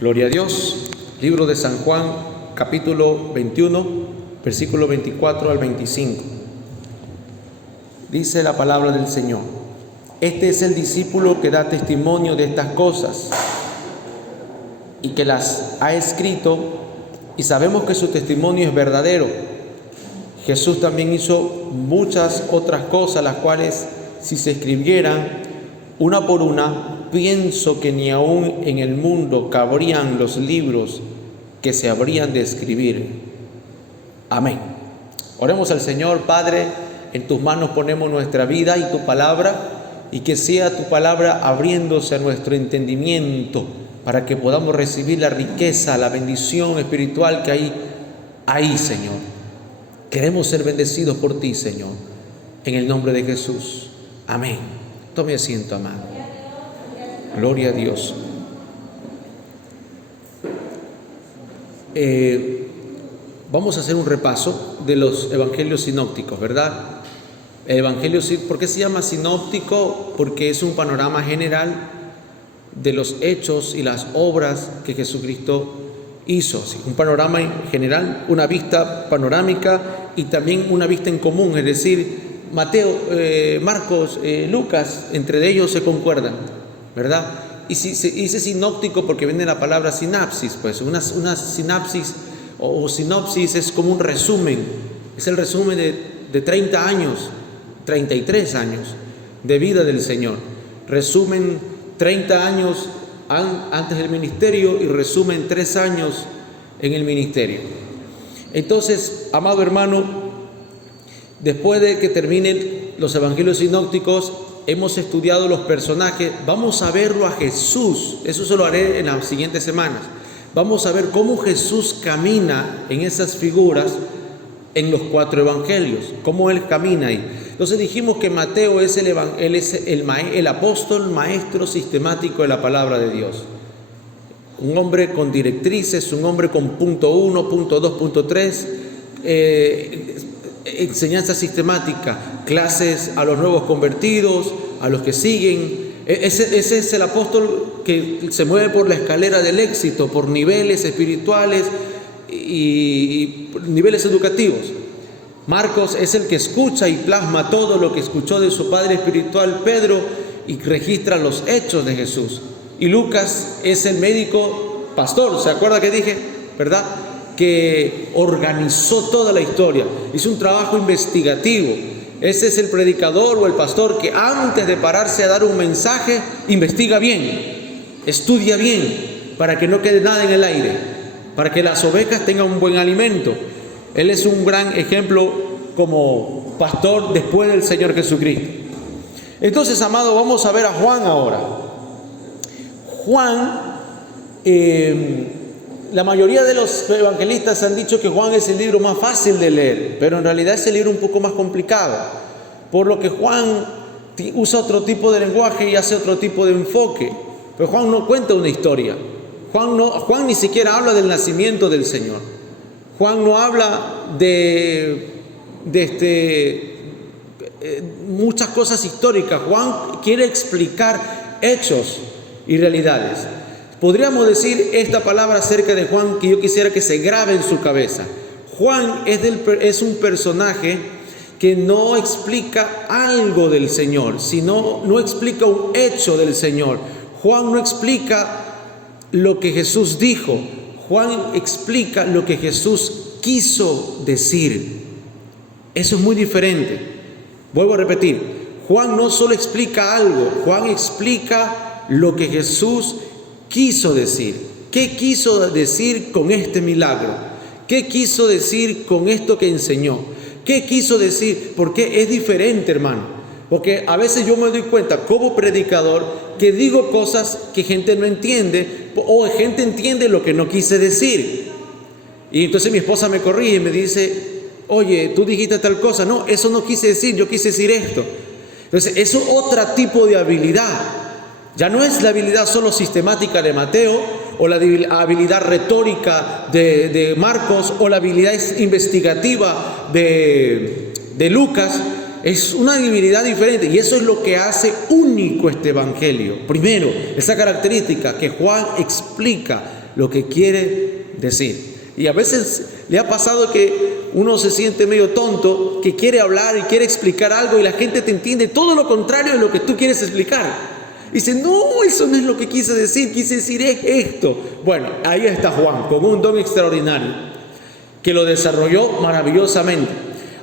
Gloria a Dios. Libro de San Juan, capítulo 21, versículo 24 al 25. Dice la palabra del Señor: Este es el discípulo que da testimonio de estas cosas y que las ha escrito, y sabemos que su testimonio es verdadero. Jesús también hizo muchas otras cosas, las cuales, si se escribieran una por una, pienso que ni aún en el mundo cabrían los libros que se habrían de escribir. Amén. Oremos al Señor. Padre, en tus manos ponemos nuestra vida y tu palabra, y que sea tu palabra abriéndose a nuestro entendimiento para que podamos recibir la riqueza, la bendición espiritual que hay ahí, Señor. Queremos ser bendecidos por ti, Señor, en el nombre de Jesús. Amén. Tome asiento, amado. Gloria a Dios. Vamos a hacer un repaso de los evangelios sinópticos, ¿verdad? El evangelio, ¿por qué se llama sinóptico? Porque es un panorama general de los hechos y las obras que Jesucristo hizo. Un panorama general, una vista panorámica y también una vista en común, es decir, Mateo, Marcos, Lucas, entre ellos se concuerdan, ¿verdad? Y si se dice sinóptico porque viene la palabra sinapsis, pues una sinapsis o sinopsis es como un resumen, es el resumen de 30 años, 33 años de vida del Señor. Resumen 30 años antes del ministerio y resumen 3 años en el ministerio. Entonces, amado hermano, después de que terminen los evangelios sinópticos, hemos estudiado los personajes. Vamos a verlo a Jesús. Eso se lo haré en las siguientes semanas. Vamos a ver cómo Jesús camina en esas figuras en los 4 evangelios, cómo Él camina ahí. Entonces dijimos que Mateo es el apóstol maestro sistemático de la palabra de Dios. Un hombre con directrices, un hombre con punto 1, punto 2, punto 3, enseñanza sistemática, clases a los nuevos convertidos, a los que siguen. Ese es el apóstol que se mueve por la escalera del éxito, por niveles espirituales y niveles educativos. Marcos es el que escucha y plasma todo lo que escuchó de su padre espiritual Pedro y registra los hechos de Jesús. Y Lucas es el médico pastor, ¿se acuerda que dije? ¿Verdad? Que organizó toda la historia, hizo un trabajo investigativo. Ese es el predicador o el pastor que antes de pararse a dar un mensaje, investiga bien, estudia bien, para que no quede nada en el aire, para que las ovejas tengan un buen alimento. Él es un gran ejemplo como pastor después del Señor Jesucristo. Entonces, amado, vamos a ver a Juan ahora. Juan, la mayoría de los evangelistas han dicho que Juan es el libro más fácil de leer, pero en realidad es el libro un poco más complicado, por lo que Juan usa otro tipo de lenguaje y hace otro tipo de enfoque. Pero Juan no cuenta una historia. Juan ni siquiera habla del nacimiento del Señor. Juan no habla de muchas cosas históricas. Juan quiere explicar hechos y realidades. Podríamos decir esta palabra acerca de Juan que yo quisiera que se grabe en su cabeza. Juan es un personaje que no explica algo del Señor, sino no explica un hecho del Señor. Juan no explica lo que Jesús dijo. Juan explica lo que Jesús quiso decir. Eso es muy diferente. Vuelvo a repetir. Juan no solo explica algo, Juan explica lo que Jesús quiso decir. ¿Qué quiso decir con este milagro? ¿Qué quiso decir con esto que enseñó? ¿Qué quiso decir? Porque es diferente, hermano. Porque a veces yo me doy cuenta como predicador que digo cosas que gente no entiende, o gente entiende lo que no quise decir. Y entonces mi esposa me corrige y me dice: oye, tú dijiste tal cosa. No, eso no quise decir, yo quise decir esto. Entonces eso es otro tipo de habilidad. Ya no es la habilidad solo sistemática de Mateo, o la habilidad retórica de Marcos, o la habilidad investigativa de Lucas. Es una divinidad diferente y eso es lo que hace único este evangelio. Primero, esa característica que Juan explica lo que quiere decir. Y a veces le ha pasado que uno se siente medio tonto, que quiere hablar y quiere explicar algo y la gente te entiende todo lo contrario de lo que tú quieres explicar. Y dice, no, eso no es lo que quise decir esto. Bueno, ahí está Juan, con un don extraordinario, que lo desarrolló maravillosamente.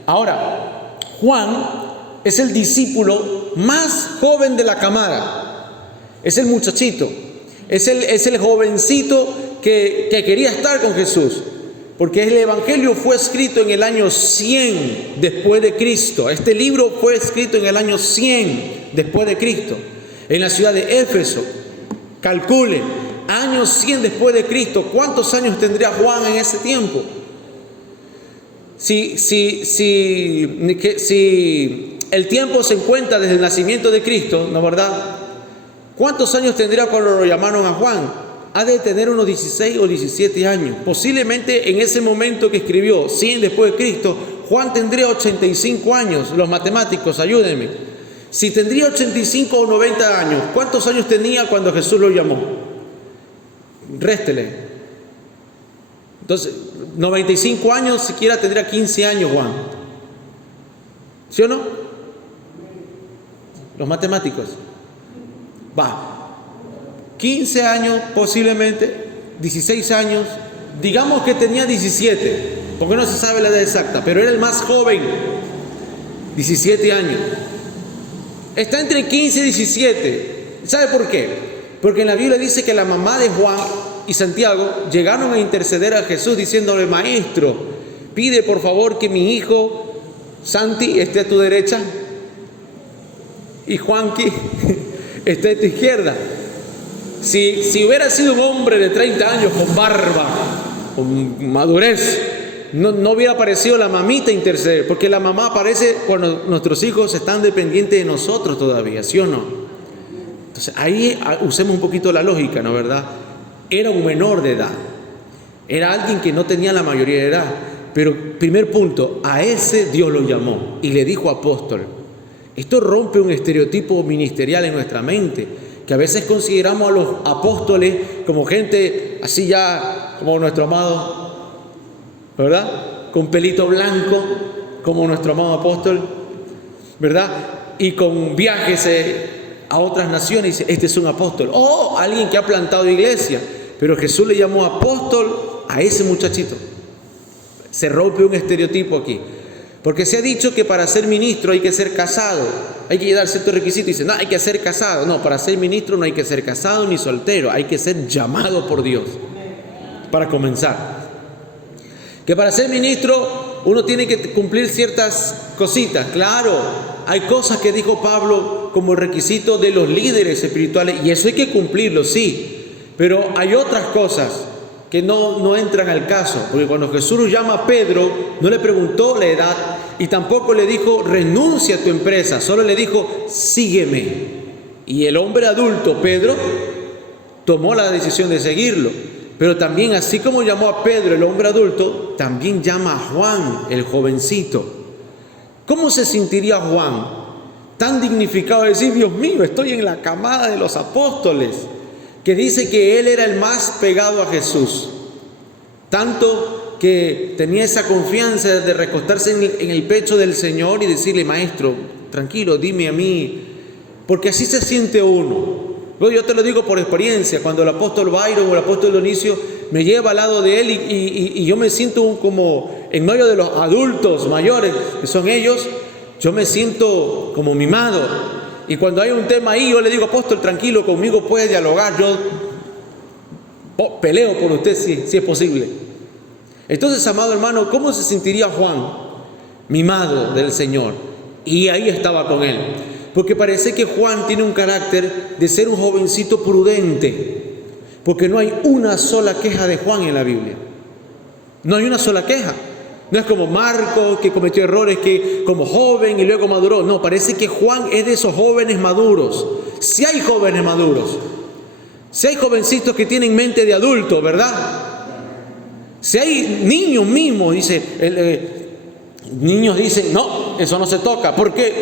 Ahora, Juan es el discípulo más joven de la camada. Es el muchachito, es el jovencito que quería estar con Jesús. Porque el evangelio fue escrito en el año 100 después de Cristo. Este libro fue escrito en el año 100 después de Cristo. En la ciudad de Éfeso. Calculen, años 100 después de Cristo. ¿Cuántos años tendría Juan en ese tiempo? Si el tiempo se encuentra desde el nacimiento de Cristo, ¿no es verdad? ¿Cuántos años tendría cuando lo llamaron a Juan? Ha de tener unos 16 o 17 años. Posiblemente en ese momento que escribió, 100 después de Cristo, Juan tendría 85 años. Los matemáticos, ayúdenme. Si tendría 85 o 90 años, ¿cuántos años tenía cuando Jesús lo llamó? Réstele. Entonces, 95 años, siquiera tendría 15 años Juan. ¿Sí o no? Los matemáticos. 15 años posiblemente, 16 años, digamos que tenía 17, porque no se sabe la edad exacta, pero era el más joven, 17 años. Está entre 15 y 17. ¿Sabe por qué? Porque en la Biblia dice que la mamá de Juan y Santiago llegaron a interceder a Jesús diciéndole, Maestro, pide por favor que mi hijo Santi esté a tu derecha y Juanqui esté a tu izquierda. Si hubiera sido un hombre de 30 años con barba, con madurez, no hubiera aparecido la mamita a interceder, porque la mamá aparece cuando nuestros hijos están dependientes de nosotros todavía, ¿sí o no? Entonces ahí usemos un poquito la lógica, ¿no es verdad? Era un menor de edad, era alguien que no tenía la mayoría de edad, pero primer punto, a ese Dios lo llamó y le dijo apóstol. Esto rompe un estereotipo ministerial en nuestra mente, que a veces consideramos a los apóstoles como gente así ya, como nuestro amado, ¿verdad? Con pelito blanco, como nuestro amado apóstol, ¿verdad? Y con viajes a otras naciones, dice, este es un apóstol. O alguien que ha plantado iglesia, pero Jesús le llamó apóstol a ese muchachito. Se rompe un estereotipo aquí. Porque se ha dicho que para ser ministro hay que ser casado, hay que llegar a ciertos requisitos. Dice, no, hay que ser casado. No, para ser ministro no hay que ser casado ni soltero, hay que ser llamado por Dios. Para comenzar. Que para ser ministro uno tiene que cumplir ciertas cositas. Claro, hay cosas que dijo Pablo como requisito de los líderes espirituales y eso hay que cumplirlo, sí. Pero hay otras cosas que no entran al caso, porque cuando Jesús llama a Pedro, no le preguntó la edad y tampoco le dijo renuncia a tu empresa, solo le dijo sígueme. Y el hombre adulto, Pedro, tomó la decisión de seguirlo. Pero también, así como llamó a Pedro, el hombre adulto, también llama a Juan, el jovencito. ¿Cómo se sentiría Juan? Tan dignificado de decir, Dios mío, estoy en la camada de los apóstoles, que dice que él era el más pegado a Jesús, tanto que tenía esa confianza de recostarse en el pecho del Señor y decirle, Maestro, tranquilo, dime a mí, porque así se siente uno. Yo te lo digo por experiencia, cuando el apóstol Byron o el apóstol Dionisio me lleva al lado de él y yo me siento como en medio de los adultos mayores, que son ellos, yo me siento como mimado. Y cuando hay un tema ahí, yo le digo, apóstol, tranquilo, conmigo puede dialogar, yo peleo por usted si es posible. Entonces, amado hermano, ¿cómo se sentiría Juan? Mimado del Señor. Y ahí estaba con él. Porque parece que Juan tiene un carácter de ser un jovencito prudente. Porque no hay una sola queja de Juan en la Biblia. No hay una sola queja. No es como Marcos, que cometió errores que como joven y luego maduró. No, parece que Juan es de esos jóvenes maduros. Si hay jóvenes maduros, si hay jovencitos que tienen mente de adulto, ¿verdad? Si hay niños mismos, niños dicen, no, eso no se toca. ¿Por qué?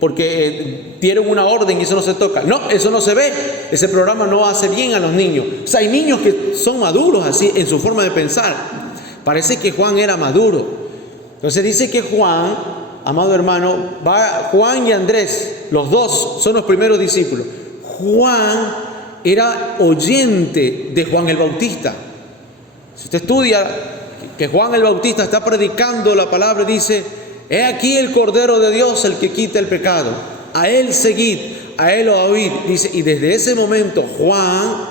Porque dieron una orden y eso no se toca. No, eso no se ve. Ese programa no hace bien a los niños. O sea, hay niños que son maduros así en su forma de pensar. Parece que Juan era maduro. Entonces dice que Juan, amado hermano, Juan y Andrés, los dos son los primeros discípulos. Juan era oyente de Juan el Bautista. Si usted estudia que Juan el Bautista está predicando la palabra, dice: he aquí el Cordero de Dios, el que quita el pecado. A él seguid, a él oíd. Dice, y desde ese momento Juan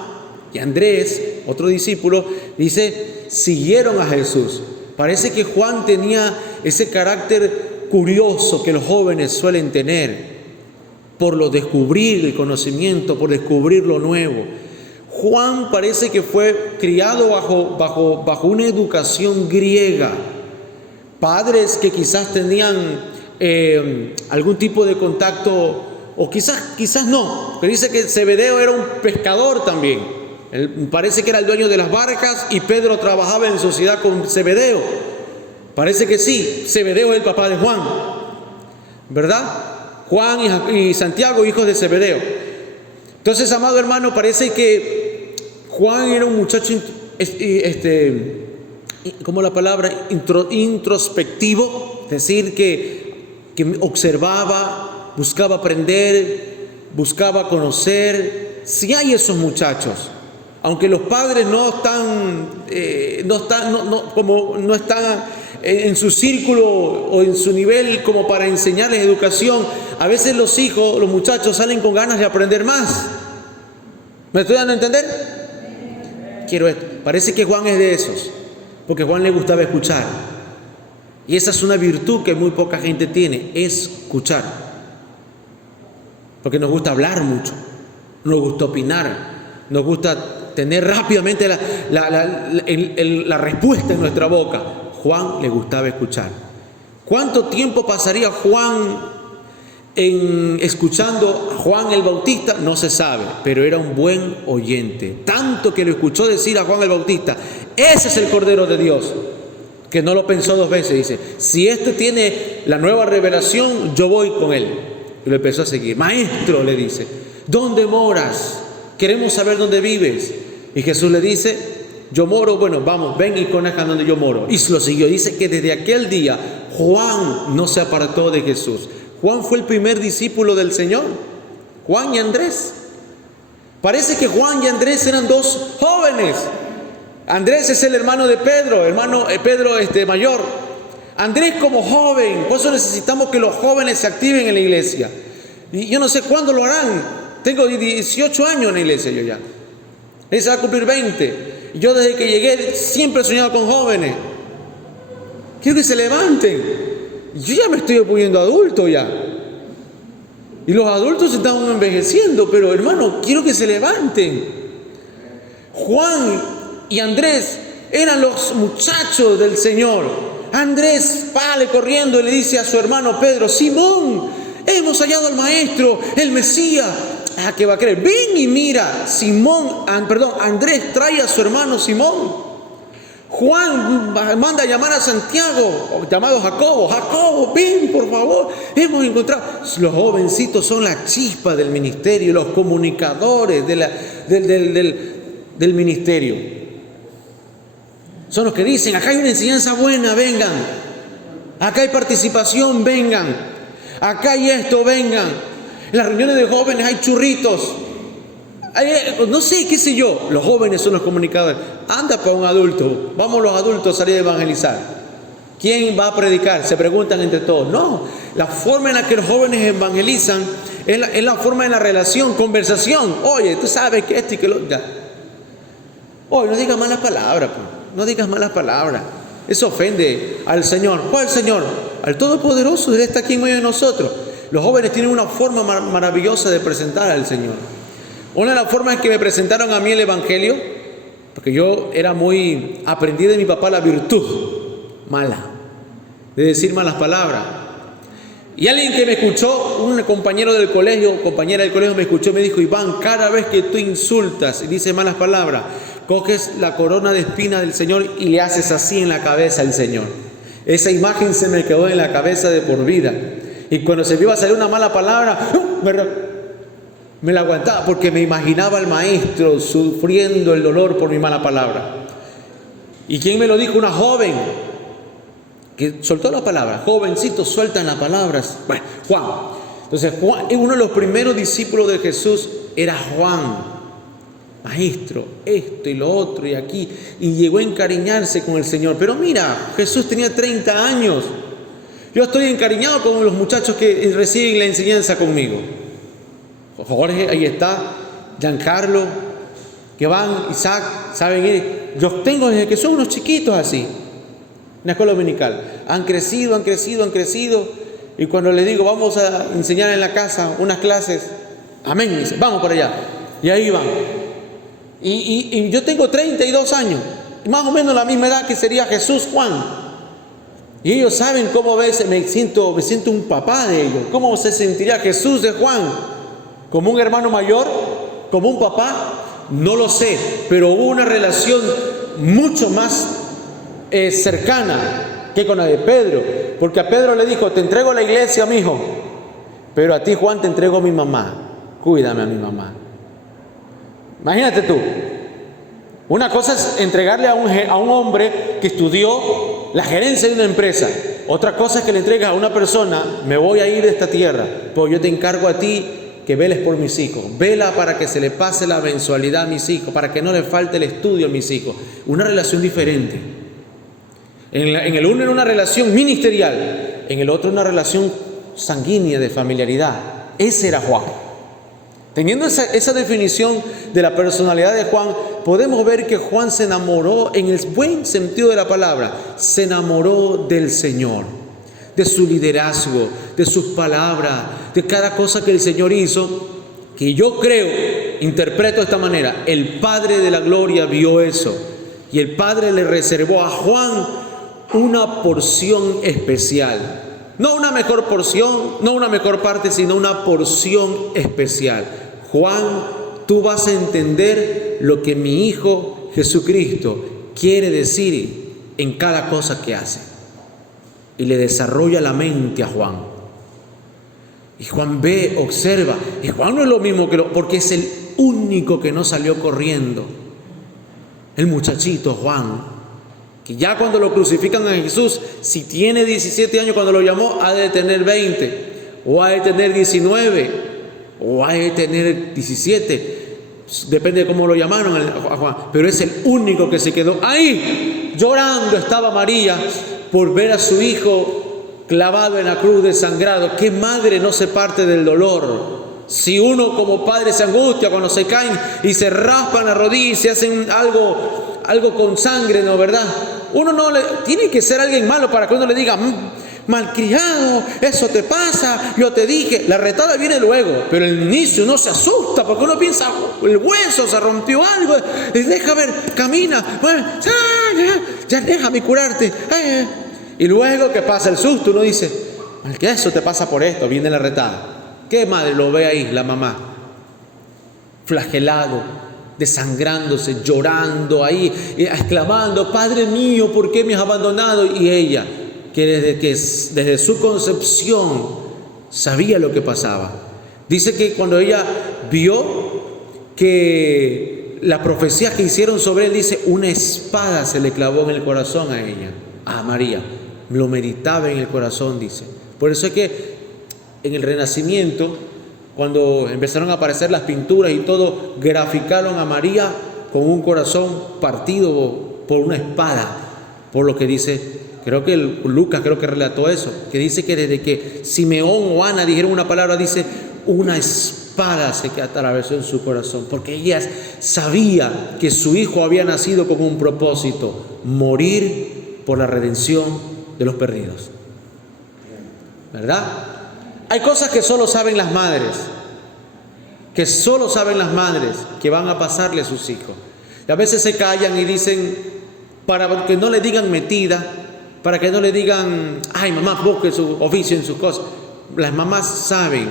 y Andrés, otro discípulo, dice, siguieron a Jesús. Parece que Juan tenía ese carácter curioso que los jóvenes suelen tener, por lo descubrir el conocimiento, por descubrir lo nuevo. Juan parece que fue criado bajo una educación griega. Padres que quizás tenían algún tipo de contacto, o quizás no, pero dice que Zebedeo era un pescador también. Parece que era el dueño de las barcas y Pedro trabajaba en sociedad con Zebedeo. Parece que sí, Zebedeo es el papá de Juan, ¿verdad? Juan y Santiago, hijos de Zebedeo. Entonces, amado hermano, parece que Juan era un muchacho, ¿cómo la palabra? Introspectivo, es decir, que observaba, buscaba aprender, buscaba conocer. Si hay esos muchachos, aunque los padres no están en su círculo o en su nivel como para enseñarles educación, a veces los muchachos salen con ganas de aprender más. ¿Me estoy dando a entender? Quiero esto. Parece que Juan es de esos, porque a Juan le gustaba escuchar. Y esa es una virtud que muy poca gente tiene, escuchar. Porque nos gusta hablar mucho, nos gusta opinar, nos gusta tener rápidamente la respuesta en nuestra boca. Juan le gustaba escuchar. ¿Cuánto tiempo pasaría Juan escuchando a Juan el Bautista? No se sabe, pero era un buen oyente. Tanto que lo escuchó decir a Juan el Bautista: ese es el Cordero de Dios, que no lo pensó dos veces. Dice: si este tiene la nueva revelación, yo voy con él. Y lo empezó a seguir. Maestro, le dice, ¿dónde moras? Queremos saber dónde vives. Y Jesús le dice: yo moro, bueno, vamos, ven y conozcan donde yo moro. Y lo siguió. Dice que desde aquel día Juan no se apartó de Jesús. Juan fue el primer discípulo del Señor. Juan y Andrés. Parece que Juan y Andrés eran dos jóvenes. Andrés es el hermano de Pedro, Pedro mayor. Andrés como joven. Por eso necesitamos que los jóvenes se activen en la iglesia. Y yo no sé cuándo lo harán. Tengo 18 años en la iglesia yo ya. Él se va a cumplir 20. Yo desde que llegué siempre he soñado con jóvenes. Quiero que se levanten. Yo ya me estoy poniendo adulto ya. Y los adultos se están envejeciendo, pero hermano, quiero que se levanten. Juan y Andrés eran los muchachos del Señor. Andrés sale corriendo y le dice a su hermano Pedro: Simón, hemos hallado al Maestro, el Mesías. ¿Qué va a creer? Ven y mira. Andrés trae a su hermano Simón. Juan manda a llamar a Santiago, llamado Jacobo. Jacobo, ven por favor, hemos encontrado. Los jovencitos son la chispa del ministerio, los comunicadores del ministerio. Son los que dicen: acá hay una enseñanza buena, vengan. Acá hay participación, vengan. Acá hay esto, vengan. En las reuniones de jóvenes hay churritos. No sé, qué sé yo. Los jóvenes son los comunicadores. Anda para un adulto. Vamos los adultos a salir a evangelizar. ¿Quién va a predicar? Se preguntan entre todos. No, la forma en la que los jóvenes evangelizan es la forma de la relación, conversación. Oye, tú sabes que esto y que lo... Ya. Oye, no digas malas palabras. No digas malas palabras. Eso ofende al Señor. ¿Cuál Señor? Al Todopoderoso. Él está aquí en medio de nosotros. Los jóvenes tienen una forma maravillosa de presentar al Señor. Una de las formas en que me presentaron a mí el Evangelio, porque yo aprendí de mi papá la virtud mala, de decir malas palabras. Y alguien que me escuchó, un compañera del colegio me escuchó y me dijo: Iván, cada vez que tú insultas y dices malas palabras, coges la corona de espinas del Señor y le haces así en la cabeza al Señor. Esa imagen se me quedó en la cabeza de por vida. Y cuando se me iba a salir una mala palabra, me la aguantaba porque me imaginaba al maestro sufriendo el dolor por mi mala palabra. ¿Y quién me lo dijo? Una joven que soltó la palabra. Jovencitos sueltan las palabras. Bueno, Juan. Entonces, Juan, uno de los primeros discípulos de Jesús era Juan. Maestro, esto y lo otro y aquí. Y llegó a encariñarse con el Señor. Pero mira, Jesús tenía 30 años. Yo estoy encariñado con los muchachos que reciben la enseñanza conmigo. Jorge, ahí está. Giancarlo, que van, Isaac, saben, los tengo desde que son unos chiquitos así. En la escuela dominical. Han crecido. Y cuando les digo, vamos a enseñar en la casa unas clases, amén, dice, vamos para allá. Y ahí van. Y yo tengo 32 años, más o menos la misma edad que sería Jesús, Juan. Y ellos saben cómo me siento un papá de ellos. ¿Cómo se sentiría Jesús de Juan? ¿Como un hermano mayor? ¿Como un papá? No lo sé, pero hubo una relación mucho más cercana que con la de Pedro. Porque a Pedro le dijo, te entrego la iglesia, mi hijo, pero a ti, Juan, te entrego a mi mamá. Cuídame a mi mamá. Imagínate tú, una cosa es entregarle a un hombre que estudió la gerencia de una empresa. Otra cosa es que le entregas a una persona, me voy a ir de esta tierra, pues yo te encargo a ti que veles por mis hijos. Vela para que se le pase la mensualidad a mis hijos, para que no le falte el estudio a mis hijos. Una relación diferente. En el uno era una relación ministerial, en el otro una relación sanguínea de familiaridad. Ese era Juan. Teniendo esa definición de la personalidad de Juan, podemos ver que Juan se enamoró, en el buen sentido de la palabra, se enamoró del Señor, de su liderazgo, de sus palabras, de cada cosa que el Señor hizo, que yo creo, interpreto de esta manera, el Padre de la Gloria vio eso, y el Padre le reservó a Juan una porción especial. No una mejor porción, no una mejor parte, sino una porción especial. Juan, tú vas a entender lo que mi Hijo Jesucristo quiere decir en cada cosa que hace. Y le desarrolla la mente a Juan. Y Juan ve, observa. Y Juan no es lo mismo porque es el único que no salió corriendo. El muchachito Juan, que ya cuando lo crucifican a Jesús, si tiene 17 años cuando lo llamó, ha de tener 20, o ha de tener 19, o ha de tener 17, depende de cómo lo llamaron a Juan, pero es el único que se quedó ahí. Llorando estaba María por ver a su hijo clavado en la cruz, desangrado. ¿Qué madre no se parte del dolor? Si uno como padre se angustia cuando se caen y se raspan la rodilla y se hacen algo con sangre, ¿no? ¿Verdad? Uno no tiene que ser alguien malo para que uno le diga, malcriado, eso te pasa, yo te dije. La retada viene luego, pero el inicio uno se asusta porque uno piensa, el hueso se rompió algo, y deja ver, camina, bueno, ya déjame curarte. Y luego que pasa el susto, uno dice, que eso te pasa por esto, viene la retada. ¿Qué madre lo ve ahí? La mamá, flagelado, desangrándose, llorando ahí, exclamando, Padre mío, ¿por qué me has abandonado? Y ella, que desde su concepción sabía lo que pasaba. Dice que cuando ella vio que la profecía que hicieron sobre él, dice, una espada se le clavó en el corazón a ella, a María. Lo meditaba en el corazón, dice. Por eso es que en el Renacimiento, cuando empezaron a aparecer las pinturas y todo, graficaron a María con un corazón partido por una espada, por lo que dice, creo que Lucas relató eso, que dice que desde que Simeón o Ana dijeron una palabra, dice, una espada se atravesó en su corazón, porque ella sabía que su hijo había nacido con un propósito, morir por la redención de los perdidos. ¿Verdad? Hay cosas que solo saben las madres, que van a pasarle a sus hijos. Y a veces se callan y dicen, para que no le digan metida, para que no le digan, ay mamá, busque su oficio en sus cosas. Las mamás saben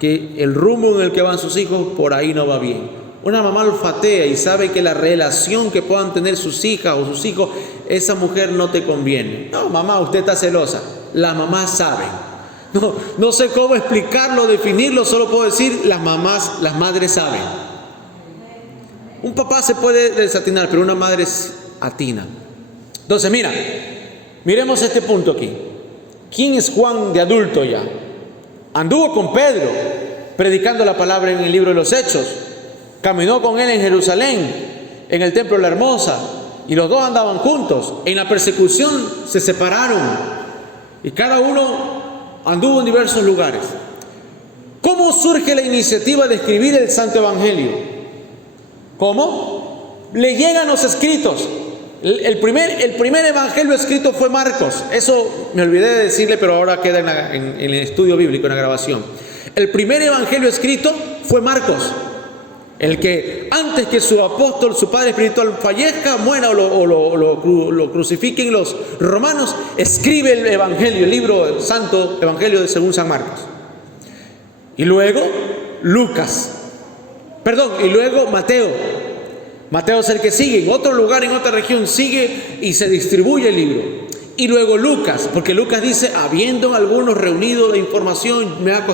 que el rumbo en el que van sus hijos, por ahí no va bien. Una mamá olfatea y sabe que la relación que puedan tener sus hijas o sus hijos, esa mujer no te conviene. No, mamá, usted está celosa. Las mamás saben. No sé cómo explicarlo, definirlo, solo puedo decir las madres saben. Un papá se puede desatinar, pero una madre atina. Entonces, miremos este punto aquí. ¿Quién es Juan de adulto ya? Anduvo con Pedro, predicando la palabra en el libro de los Hechos. Caminó con él en Jerusalén, en el templo de la Hermosa, y los dos andaban juntos. En la persecución se separaron y cada uno anduvo en diversos lugares. ¿Cómo surge la iniciativa de escribir el Santo Evangelio? ¿Cómo? Le llegan los escritos. El primer evangelio escrito fue Marcos. Eso me olvidé de decirle, pero ahora queda en el estudio bíblico, en la grabación. El primer evangelio escrito fue Marcos. El que antes que su apóstol, su padre espiritual fallezca, muera o lo crucifiquen los romanos, escribe el evangelio, el libro santo, evangelio de según San Marcos. Y luego y luego Mateo. Mateo es el que sigue, en otro lugar, en otra región, sigue y se distribuye el libro. Y luego Lucas, porque Lucas dice, habiendo algunos reunido la información, me ha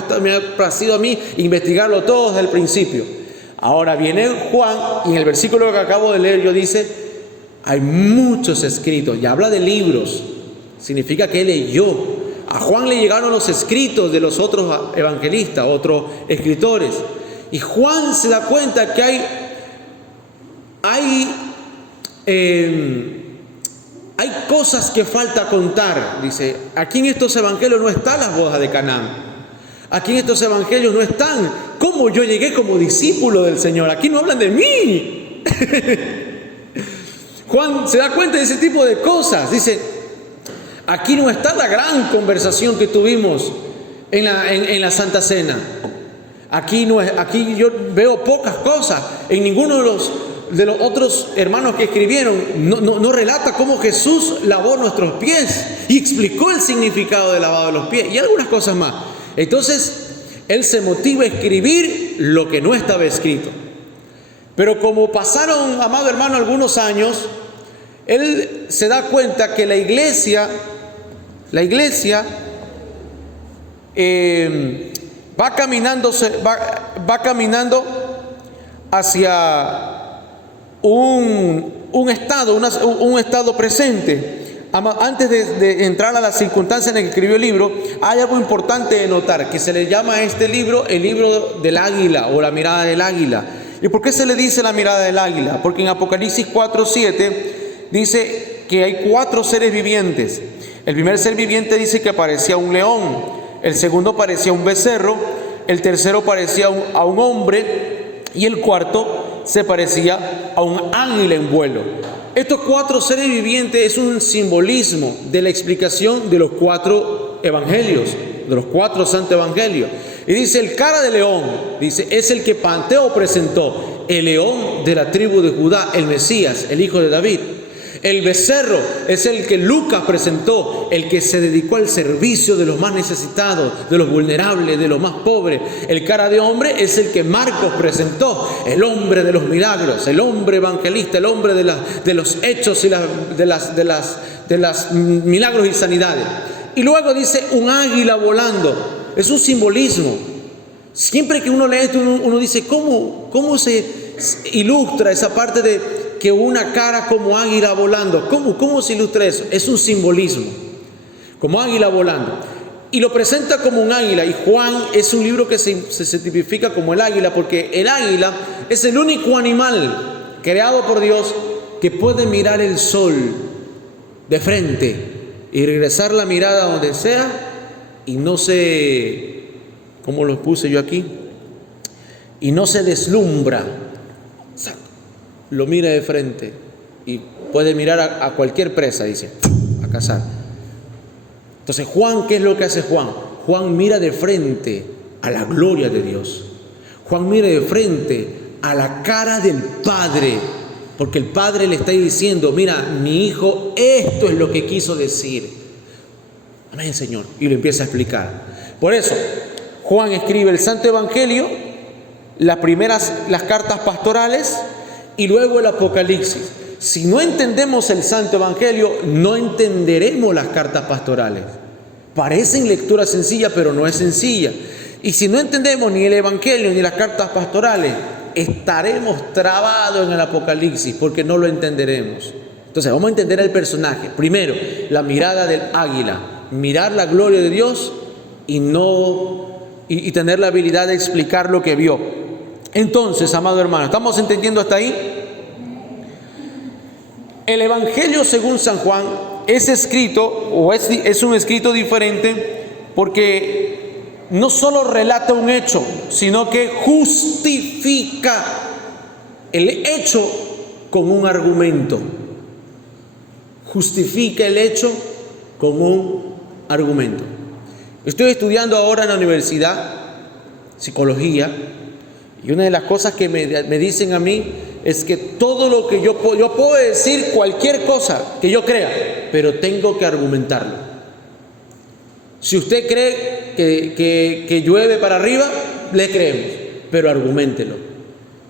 placido a mí investigarlo todo desde el principio. Ahora viene Juan, y en el versículo que acabo de leer yo dice, hay muchos escritos, y habla de libros, significa que él leyó. A Juan le llegaron los escritos de los otros evangelistas, otros escritores, y Juan se da cuenta que hay cosas que falta contar. Dice, aquí en estos evangelios no están las bodas de Canaán. Aquí en estos evangelios no están cómo yo llegué como discípulo del Señor. Aquí no hablan de mí. Juan se da cuenta de ese tipo de cosas. Dice, aquí no está la gran conversación que tuvimos en la Santa Cena. Aquí yo veo pocas cosas. En ninguno de los otros hermanos que escribieron no relata cómo Jesús lavó nuestros pies y explicó el significado del lavado de los pies y algunas cosas más. Entonces él se motiva a escribir lo que no estaba escrito. Pero como pasaron, amado hermano, algunos años, él se da cuenta que la iglesia va caminando hacia un estado presente. Antes de entrar a las circunstancias en las que escribió el libro, hay algo importante de notar, que se le llama a este libro el libro del águila o la mirada del águila. ¿Y por qué se le dice la mirada del águila? Porque en Apocalipsis 4:7 dice que hay 4 seres vivientes. El primer ser viviente dice que parecía un león, el segundo parecía un becerro, el tercero parecía a un hombre y el cuarto se parecía a un águila en vuelo. Estos 4 seres vivientes es un simbolismo de la explicación de los 4 evangelios, de los 4 santos evangelios. Y dice, el cara de león, dice, es el que Mateo presentó, el león de la tribu de Judá, el Mesías, el hijo de David. El becerro es el que Lucas presentó, el que se dedicó al servicio de los más necesitados, de los vulnerables, de los más pobres. El cara de hombre es el que Marcos presentó, el hombre de los milagros, el hombre evangelista, el hombre de los hechos y de las milagros y sanidades. Y luego dice un águila volando, es un simbolismo. Siempre que uno lee esto, uno dice, ¿cómo se ilustra esa parte de que una cara como águila volando? ¿Cómo se ilustra eso? Es un simbolismo, como águila volando. Y lo presenta como un águila. Y Juan es un libro que se tipifica como el águila, porque el águila es el único animal creado por Dios que puede mirar el sol de frente y regresar la mirada donde sea y no se, ¿cómo lo puse yo aquí? Y no se deslumbra. Lo mira de frente y puede mirar a cualquier presa, dice, a cazar. Entonces Juan, ¿qué es lo que hace Juan? Juan mira de frente a la gloria de Dios. Juan mira de frente a la cara del Padre, porque el Padre le está diciendo, mira, mi hijo, esto es lo que quiso decir. Amén, Señor. Y lo empieza a explicar. Por eso, Juan escribe el Santo Evangelio las cartas pastorales y luego el Apocalipsis. Si no entendemos el Santo Evangelio, no entenderemos las cartas pastorales. Parecen lectura sencilla, pero no es sencilla. Y si no entendemos ni el Evangelio ni las cartas pastorales, estaremos trabados en el Apocalipsis porque no lo entenderemos. Entonces vamos a entender el personaje. Primero, la mirada del águila. Mirar la gloria de Dios y tener la habilidad de explicar lo que vio. Entonces, amado hermano, ¿estamos entendiendo hasta ahí? El Evangelio según San Juan es escrito, o es un escrito diferente, porque no solo relata un hecho, sino que justifica el hecho con un argumento. Justifica el hecho con un argumento. Estoy estudiando ahora en la universidad psicología, y una de las cosas que me dicen a mí es que todo lo que yo puedo decir cualquier cosa que yo crea, pero tengo que argumentarlo. Si usted cree que llueve para arriba, le creemos, pero arguméntelo.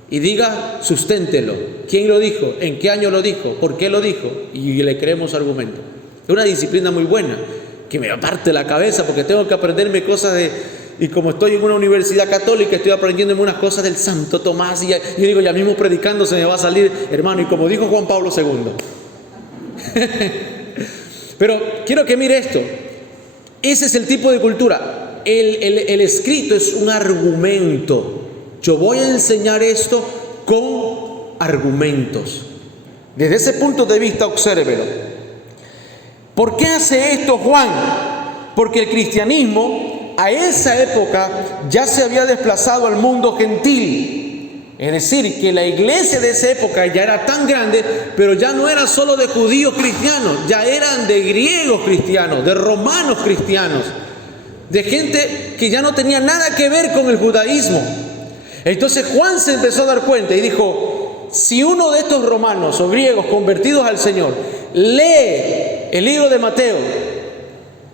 Y diga, susténtelo. ¿Quién lo dijo? ¿En qué año lo dijo? ¿Por qué lo dijo? Y le creemos argumento. Es una disciplina muy buena, que me aparte la cabeza, porque tengo que aprenderme cosas y como estoy en una universidad católica, estoy aprendiéndome unas cosas del Santo Tomás, y yo digo, ya mismo predicando se me va a salir, hermano, y como dijo Juan Pablo II. Pero quiero que mire esto. Ese es el tipo de cultura. El escrito es un argumento. Yo voy a enseñar esto con argumentos. Desde ese punto de vista, obsérvelo. ¿Por qué hace esto Juan? Porque el cristianismo a esa época ya se había desplazado al mundo gentil. Es decir, que la iglesia de esa época ya era tan grande, pero ya no era solo de judíos cristianos, ya eran de griegos cristianos, de romanos cristianos, de gente que ya no tenía nada que ver con el judaísmo. Entonces Juan se empezó a dar cuenta y dijo, si uno de estos romanos o griegos convertidos al Señor lee el libro de Mateo,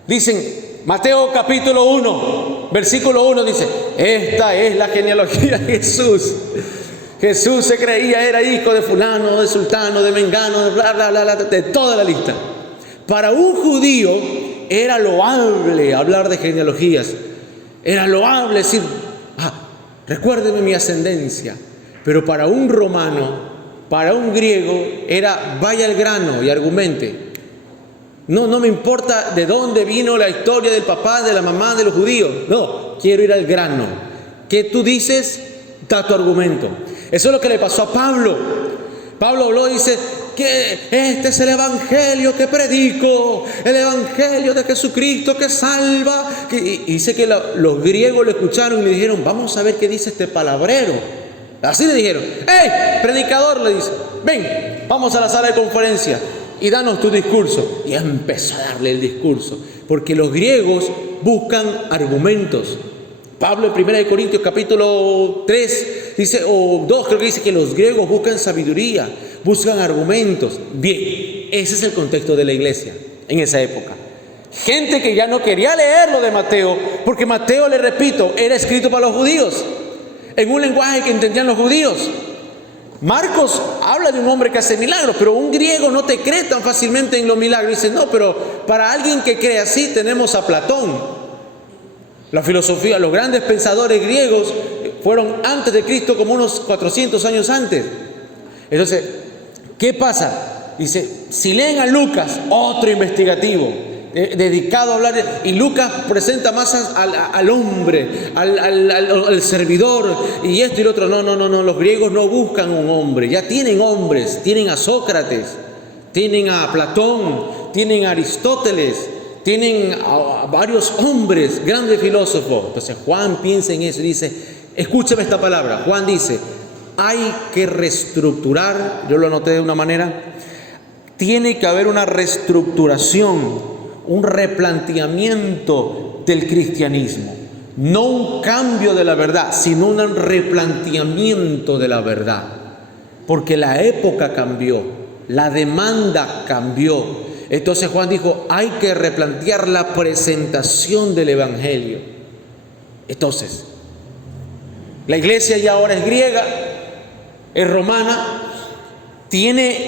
dicen, Mateo capítulo 1, versículo 1 dice, esta es la genealogía de Jesús. Jesús se creía, era hijo de fulano, de sultano, de mengano, de bla, bla, bla, bla, de toda la lista. Para un judío era loable hablar de genealogías. Era loable decir, recuérdeme mi ascendencia. Pero para un romano, para un griego, era vaya al grano y argumente. No me importa de dónde vino la historia del papá, de la mamá, de los judíos. No, quiero ir al grano. ¿Qué tú dices? Da tu argumento. Eso es lo que le pasó a Pablo. Pablo habló y dice que este es el evangelio que predico, el evangelio de Jesucristo que salva. Y dice que los griegos lo escucharon y le dijeron, vamos a ver qué dice este palabrero. Así le dijeron, ¡hey, predicador! Le dice, ven, vamos a la sala de conferencia y danos tu discurso. Y empezó a darle el discurso, porque los griegos buscan argumentos. Pablo en 1 Corintios capítulo 3 dice, o 2 creo que dice que los griegos buscan sabiduría, buscan argumentos. Bien, ese es el contexto de la iglesia en esa época. Gente que ya no quería leer lo de Mateo, porque Mateo, le repito, era escrito para los judíos, en un lenguaje que entendían los judíos. Marcos habla de un hombre que hace milagros, pero un griego no te cree tan fácilmente en los milagros. Dice, no, pero para alguien que cree así tenemos a Platón. La filosofía, los grandes pensadores griegos fueron antes de Cristo, como unos 400 años antes. Entonces, ¿qué pasa? Dice, si leen a Lucas, otro investigativo, dedicado a hablar, y Lucas presenta más al hombre, al servidor, y esto y lo otro. No, los griegos no buscan un hombre, ya tienen hombres, tienen a Sócrates, tienen a Platón, tienen a Aristóteles, tienen a varios hombres, grandes filósofos. Entonces Juan piensa en eso y dice, escúchame esta palabra. Juan dice, hay que reestructurar, yo lo anoté de una manera, tiene que haber una reestructuración, un replanteamiento del cristianismo. No un cambio de la verdad, sino un replanteamiento de la verdad. Porque la época cambió, la demanda cambió. Entonces Juan dijo, hay que replantear la presentación del evangelio. Entonces, La iglesia ya ahora es griega, es romana.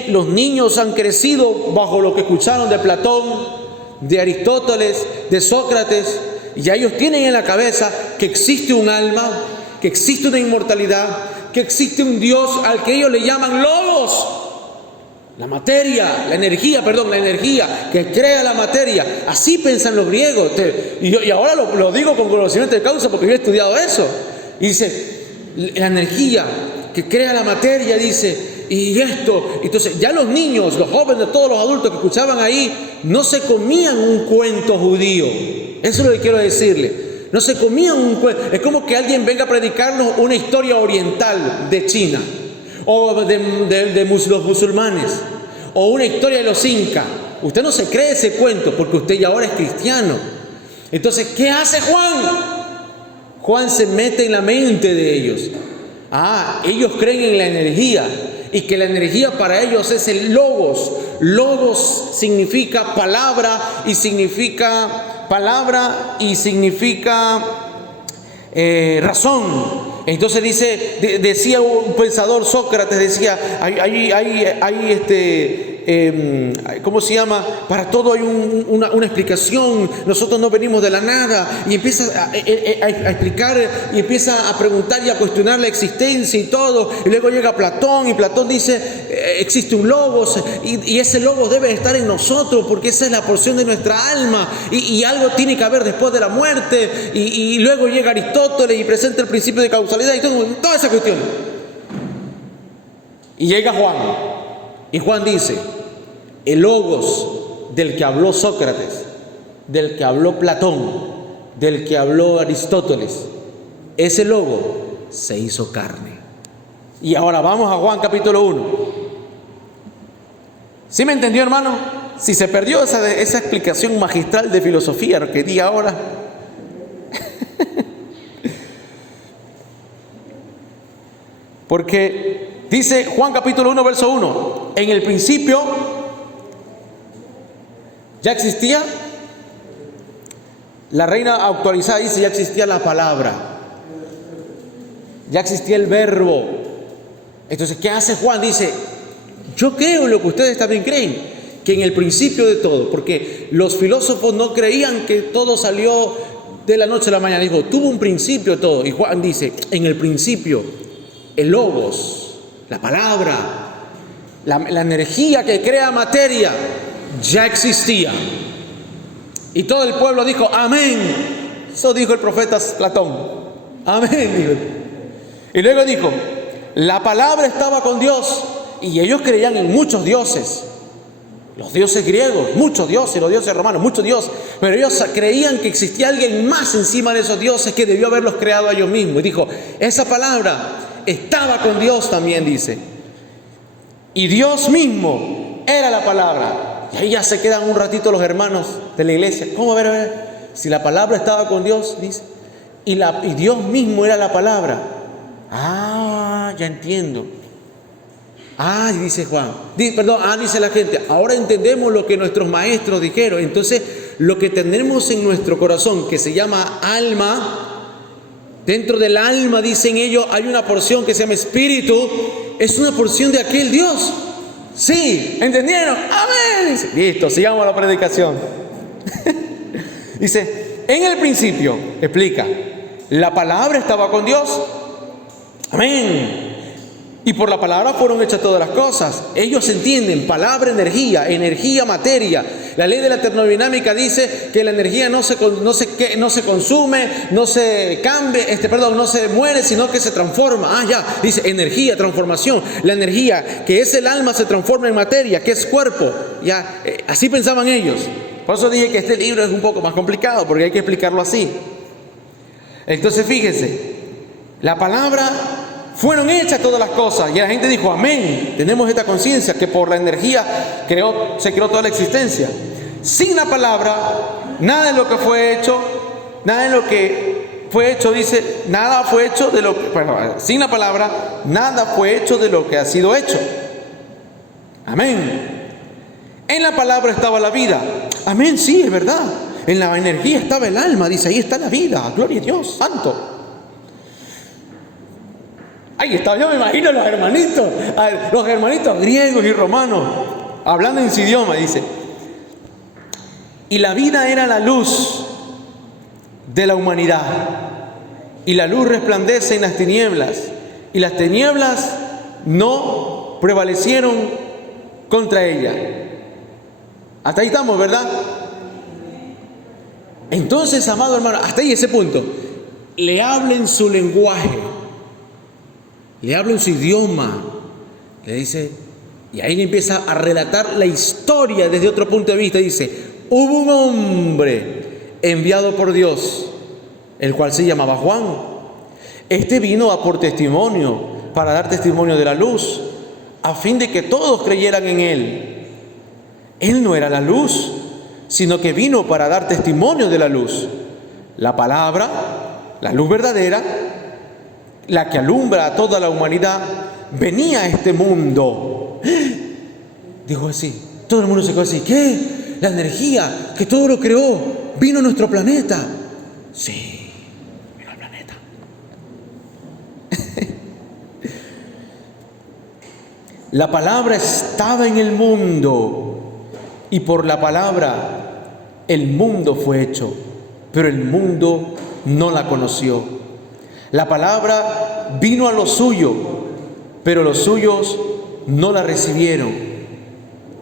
Los niños han crecido bajo lo que escucharon de Platón, de Aristóteles, de Sócrates, y ya ellos tienen en la cabeza que existe un alma, que existe una inmortalidad, que existe un Dios al que ellos le llaman Logos, la materia, la energía que crea la materia. Así piensan los griegos. Y ahora lo digo con conocimiento de causa porque yo he estudiado eso. Y dice, la energía que crea la materia, dice, y esto. Entonces ya los niños, los jóvenes, todos los adultos que escuchaban ahí, no se comían un cuento judío. Eso es lo que quiero decirle. No se comían un cuento. Es como que alguien venga a predicarnos una historia oriental de China, o de los musulmanes, o una historia de los incas. Usted no se cree ese cuento porque usted ya ahora es cristiano. Entonces, ¿qué hace Juan? Juan se mete en la mente de ellos. Ellos creen en la energía, y que la energía para ellos es el logos. Logos significa palabra y significa razón. Entonces decía un pensador, Sócrates, decía, ¿cómo se llama? Para todo hay una explicación. Nosotros no venimos de la nada. Y empieza a explicar, y empieza a preguntar y a cuestionar la existencia y todo. Y luego llega Platón, y Platón dice, existe un logos, y ese logos debe estar en nosotros, porque esa es la porción de nuestra alma, y algo tiene que haber después de la muerte. Y luego llega Aristóteles y presenta el principio de causalidad y toda esa cuestión. Y llega Juan, y Juan dice, el logos del que habló Sócrates, del que habló Platón, del que habló Aristóteles, ese logo se hizo carne. Y ahora vamos a Juan capítulo 1. ¿Sí me entendió, hermano? Si se perdió esa explicación magistral de filosofía que di ahora. Porque dice Juan capítulo 1 verso 1, en el principio ya existía, la Reina Actualizada dice, ya existía la palabra, ya existía el verbo. Entonces, ¿qué hace Juan? Dice, yo creo lo que ustedes también creen, que en el principio de todo, porque los filósofos no creían que todo salió de la noche a la mañana. Dijo, tuvo un principio todo. Y Juan dice, en el principio, el logos, la palabra, la energía que crea materia, ya existía. Y todo el pueblo dijo, amén. Eso dijo el profeta Platón. Amén, dijo. Y luego dijo, la palabra estaba con Dios. Y ellos creían en muchos dioses. Los dioses griegos, muchos dioses, los dioses romanos, muchos dioses. Pero ellos creían que existía alguien más encima de esos dioses que debió haberlos creado a ellos mismos. Y dijo, esa palabra estaba con Dios también, dice. Y Dios mismo era la palabra. Y ahí ya se quedan un ratito los hermanos de la iglesia. ¿Cómo? A ver. Si la palabra estaba con Dios, dice. Y Dios mismo era la palabra. Ya entiendo. Dice Juan. Dice la gente. Ahora entendemos lo que nuestros maestros dijeron. Entonces, lo que tenemos en nuestro corazón, que se llama alma, dentro del alma, dicen ellos, hay una porción que se llama espíritu. Es una porción de aquel Dios. Sí, ¿entendieron? Amén. Dice, listo, sigamos la predicación. Dice, en el principio, explica, la palabra estaba con Dios. Amén. Y por la palabra fueron hechas todas las cosas. Ellos entienden, palabra, energía, materia. La ley de la termodinámica dice que la energía no se consume, no se cambia, no se muere, sino que se transforma. Dice energía, transformación. La energía, que es el alma, se transforma en materia, que es cuerpo. Así pensaban ellos. Por eso dije que este libro es un poco más complicado, porque hay que explicarlo así. Entonces fíjense, la palabra, fueron hechas todas las cosas. Y la gente dijo, amén. Tenemos esta conciencia que por la energía se creó toda la existencia. Sin la palabra, nada de lo que fue hecho, dice, nada fue hecho de lo que, sin la palabra, nada fue hecho de lo que ha sido hecho. Amén. En la palabra estaba la vida. Amén, sí, es verdad. En la energía estaba el alma, dice, ahí está la vida. Gloria a Dios, santo. Ahí está, yo me imagino los hermanitos griegos y romanos, hablando en su idioma, dice. Y la vida era la luz de la humanidad. Y la luz resplandece en las tinieblas. Y las tinieblas no prevalecieron contra ella. Hasta ahí estamos, ¿verdad? Entonces, amado hermano, hasta ahí ese punto. Le habla en su lenguaje. Le habla en su idioma. Le dice, y ahí le empieza a relatar la historia desde otro punto de vista. Dice, hubo un hombre enviado por Dios, el cual se llamaba Juan. Este vino a por testimonio, para dar testimonio de la luz, a fin de que todos creyeran en él. Él no era la luz, sino que vino para dar testimonio de la luz. La palabra, la luz verdadera, la que alumbra a toda la humanidad, venía a este mundo. Dijo así, todo el mundo se quedó así, ¿qué? La energía que todo lo creó vino a nuestro planeta. Sí, vino al planeta. La palabra estaba en el mundo y por la palabra el mundo fue hecho, pero el mundo no la conoció. La palabra vino a lo suyo, pero los suyos no la recibieron.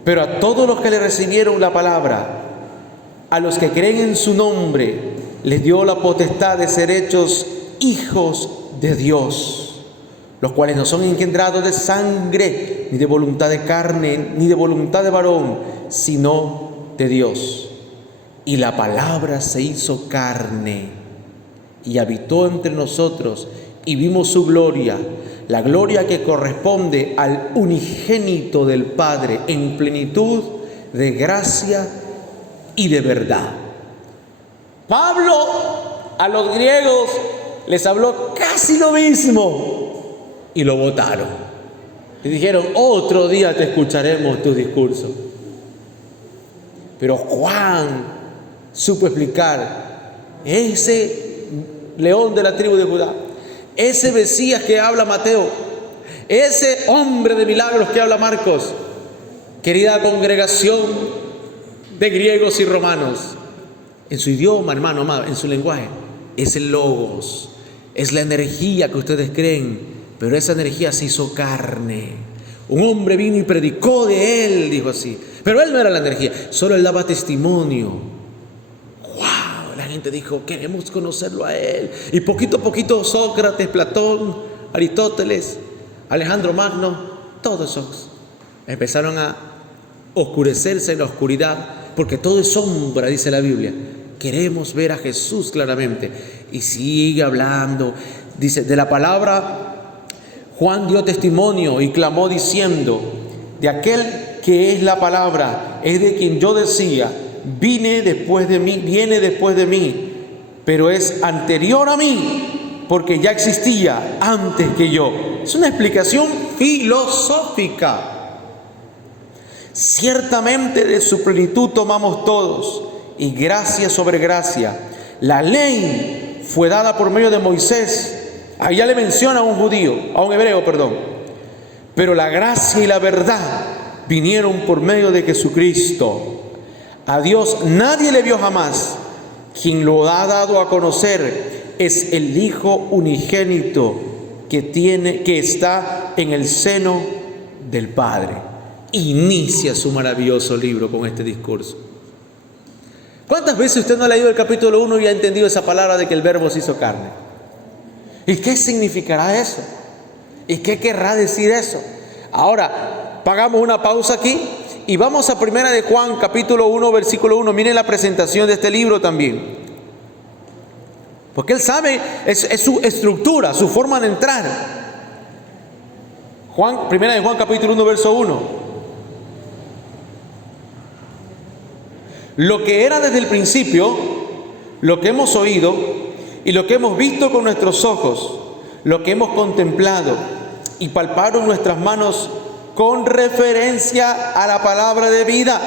Pero a todos los que le recibieron la palabra, a los que creen en su nombre, les dio la potestad de ser hechos hijos de Dios, los cuales no son engendrados de sangre, ni de voluntad de carne, ni de voluntad de varón, sino de Dios. Y la palabra se hizo carne y habitó entre nosotros, y vimos su gloria, la gloria que corresponde al unigénito del Padre, en plenitud de gracia y de verdad. Pablo a los griegos les habló casi lo mismo y lo votaron. Le dijeron, otro día te escucharemos tu discurso. Pero Juan supo explicar, ese león de la tribu de Judá, ese Mesías que habla Mateo, ese hombre de milagros que habla Marcos, querida congregación de griegos y romanos, en su idioma, hermano amado, en su lenguaje, es el Logos, es la energía que ustedes creen, pero esa energía se hizo carne. Un hombre vino y predicó de él, dijo así, pero él no era la energía, solo él daba testimonio. La gente dijo, queremos conocerlo a él. Y poquito a poquito Sócrates, Platón, Aristóteles, Alejandro Magno, todos esos empezaron a oscurecerse en la oscuridad, porque todo es sombra, dice la Biblia. Queremos ver a Jesús claramente. Y sigue hablando, dice, de la palabra Juan dio testimonio y clamó diciendo, de aquel que es la palabra, es de quien yo decía, viene después de mí, pero es anterior a mí, porque ya existía antes que yo. Es una explicación filosófica. Ciertamente de su plenitud tomamos todos, y gracia sobre gracia. La ley fue dada por medio de Moisés. Allá le menciona a un hebreo, pero la gracia y la verdad vinieron por medio de Jesucristo. A Dios nadie le vio jamás. Quien lo ha dado a conocer es el Hijo unigénito que está en el seno del Padre. Inicia su maravilloso libro con este discurso. ¿Cuántas veces usted no ha leído el capítulo 1 y ha entendido esa palabra de que el Verbo se hizo carne? ¿Y qué significará eso? ¿Y qué querrá decir eso? Ahora, pagamos una pausa aquí y vamos a Primera de Juan, capítulo 1, versículo 1. Miren la presentación de este libro también. Porque él sabe, es su estructura, su forma de entrar. Primera de Juan, capítulo 1, verso 1. Lo que era desde el principio, lo que hemos oído y lo que hemos visto con nuestros ojos, lo que hemos contemplado y palparon nuestras manos con referencia a la palabra de vida.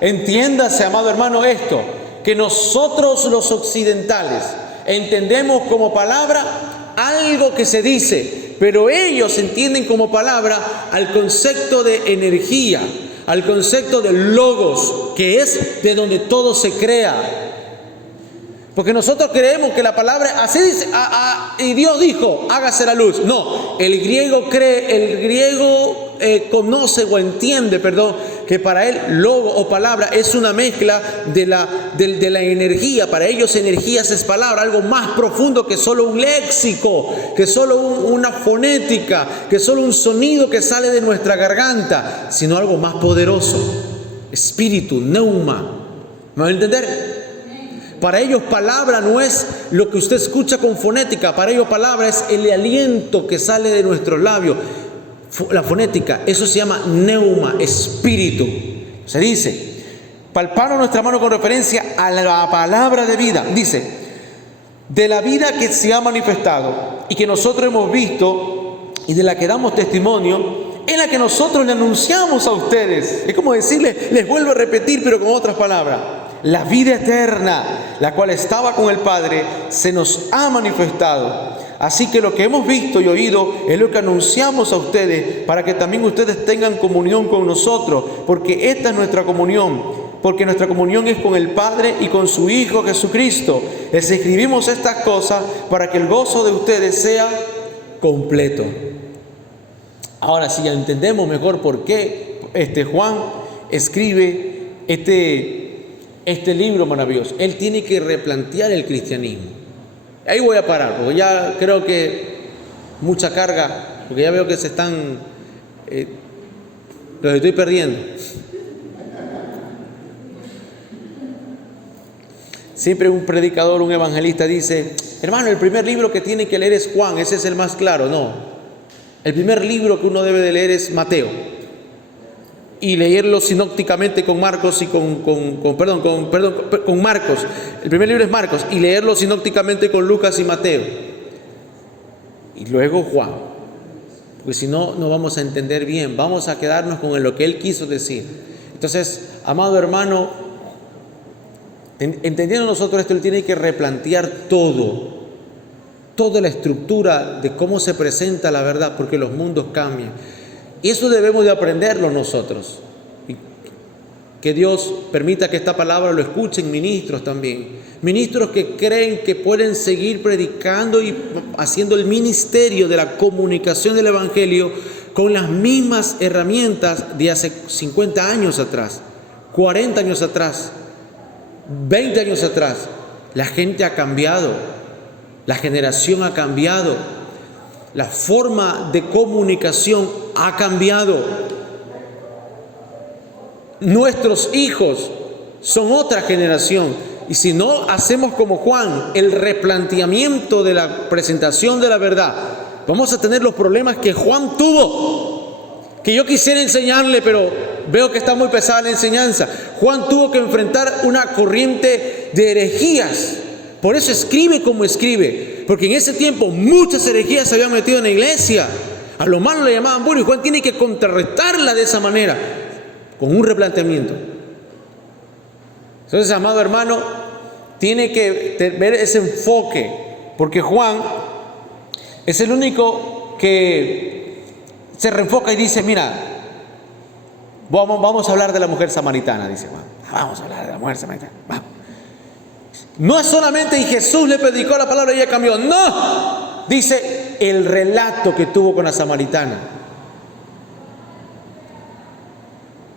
Entiéndase, amado hermano, esto, que nosotros los occidentales entendemos como palabra algo que se dice, pero ellos entienden como palabra al concepto de energía, al concepto de logos, que es de donde todo se crea. Porque nosotros creemos que la palabra, así dice, y Dios dijo, hágase la luz. No, el griego conoce o entiende, que para él logo o palabra es una mezcla de la energía. Para ellos energías es palabra, algo más profundo que solo un léxico, que solo una fonética, que solo un sonido que sale de nuestra garganta, sino algo más poderoso. Espíritu, neuma. ¿Me va a entender? Para ellos palabra no es lo que usted escucha con fonética. Para ellos palabra es el aliento que sale de nuestros labios. La fonética, eso se llama neuma, espíritu. Se dice, palparon nuestra mano con referencia a la palabra de vida. Dice, de la vida que se ha manifestado y que nosotros hemos visto y de la que damos testimonio, en la que nosotros le anunciamos a ustedes. Es como decirles, les vuelvo a repetir, pero con otras palabras. La vida eterna, la cual estaba con el Padre, se nos ha manifestado. Así que lo que hemos visto y oído es lo que anunciamos a ustedes, para que también ustedes tengan comunión con nosotros, porque esta es nuestra comunión, porque nuestra comunión es con el Padre y con su Hijo Jesucristo. Les escribimos estas cosas para que el gozo de ustedes sea completo. Ahora sí ya entendemos mejor por qué Juan escribe este libro maravilloso. Él tiene que replantear el cristianismo. Ahí voy a parar, porque ya creo que mucha carga, porque ya veo que se están, los estoy perdiendo. Siempre un predicador, un evangelista dice, hermano, el primer libro que tiene que leer es Juan, ese es el más claro. No, el primer libro que uno debe de leer es Mateo. Y leerlo sinópticamente con Marcos y con Marcos. El primer libro es Marcos y leerlo sinópticamente con Lucas y Mateo. Y luego Juan. Porque si no, no vamos a entender bien. Vamos a quedarnos con lo que él quiso decir. Entonces, amado hermano, entendiendo nosotros esto, él tiene que replantear toda la estructura de cómo se presenta la verdad, porque los mundos cambian. Y eso debemos de aprenderlo nosotros. Y que Dios permita que esta palabra lo escuchen ministros también. Ministros que creen que pueden seguir predicando y haciendo el ministerio de la comunicación del Evangelio con las mismas herramientas de hace 50 años atrás, 40 años atrás, 20 años atrás. La gente ha cambiado, la generación ha cambiado. La forma de comunicación ha cambiado. Nuestros hijos son otra generación. Y si no hacemos como Juan, el replanteamiento de la presentación de la verdad, vamos a tener los problemas que Juan tuvo. Que yo quisiera enseñarle, pero veo que está muy pesada la enseñanza. Juan tuvo que enfrentar una corriente de herejías. Por eso escribe como escribe. Porque en ese tiempo muchas herejías se habían metido en la iglesia. A lo malo le llamaban bueno, y Juan tiene que contrarrestarla de esa manera, con un replanteamiento. Entonces, amado hermano, tiene que ver ese enfoque, porque Juan es el único que se reenfoca y dice, mira, vamos a hablar de la mujer samaritana, dice Juan. Vamos a hablar de la mujer samaritana, vamos. No es solamente y Jesús le predicó la palabra y ella cambió. No, dice el relato que tuvo con la samaritana.